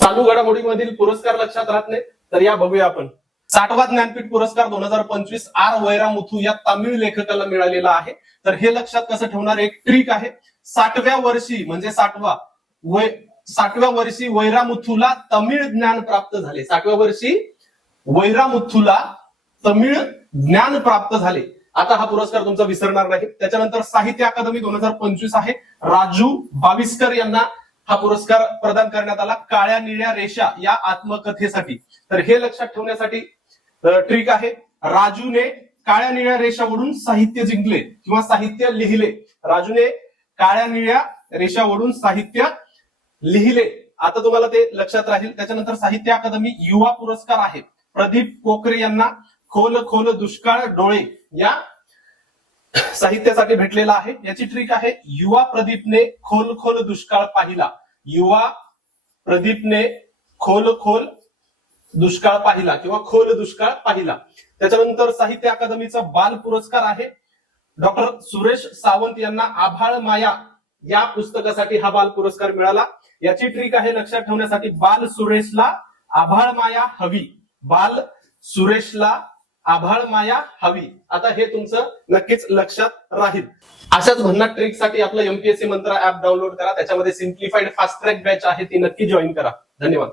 चालू घडामोडीमधील पुरस्कार लक्षात राहत नाही तर या बघूया आपण. 60वा ज्ञानपीठ पुरस्कार 2025 आर वैरामुथू या तमिळ लेखकाला मिळालेला आहे. तर हे लक्षात कसं ठेवणार, एक ट्रिक आहे. 60व्या वर्षी म्हणजे 60व्या वर्षी वैरामुथूला तमिळ ज्ञान प्राप्त झाले. 60व्या वर्षी वैरामुथूला तमिळ ज्ञान प्राप्त झाले. आता हा पुरस्कार तुमचा विसरणार नाही. त्याच्यानंतर साहित्य अकादमी 2025 आहे. राजू बाविस्कर यांना हा पुरस्कार प्रदान करण्यात आला काळ्या निळ्या रेषा या आत्मकथेसाठी. तर हे लक्षात ठेवण्यासाठी ट्रिक आहे. राजूने काळ्या निळ्या रेषावरून साहित्य जिंकले किंवा साहित्य लिहिले. राजूने काळ्या निळ्या रेषावरून साहित्य लिहिले. आता तुम्हाला ते लक्षात राहील. त्याच्यानंतर साहित्य अकादमी युवा पुरस्कार आहे. प्रदीप कोकरे यांना खोल खोल दुष्काळ डोळे या साहित्यासाठी भेटलेला आहे. याची ट्रिक आहे. युवा प्रदीपने खोल खोल दुष्काळ पाहिला. युवा प्रदीपने खोल खोल दुष्काळ पाहिला किंवा खोल दुष्काळ पाहिला. त्याच्यानंतर साहित्य अकादमीचा बाल पुरस्कार आहे. डॉक्टर सुरेश सावंत यांना आभाळ माया या पुस्तकासाठी हा बाल पुरस्कार मिळाला. याची ट्रिक आहे लक्षात ठेवण्यासाठी. बाल सुरेशला आभाळ माया हवी. बाल सुरेशला आभाळ माया हवी. आता हे तुमचं नक्कीच लक्षात राहील. अशाच भन्नाट ट्रिकसाठी आपलं एमपीएससी मंत्र ऍप डाउनलोड करा. त्याच्यामध्ये सिम्प्लिफाईड फास्ट ट्रॅक बॅच आहे ती नक्की जॉईन करा. धन्यवाद.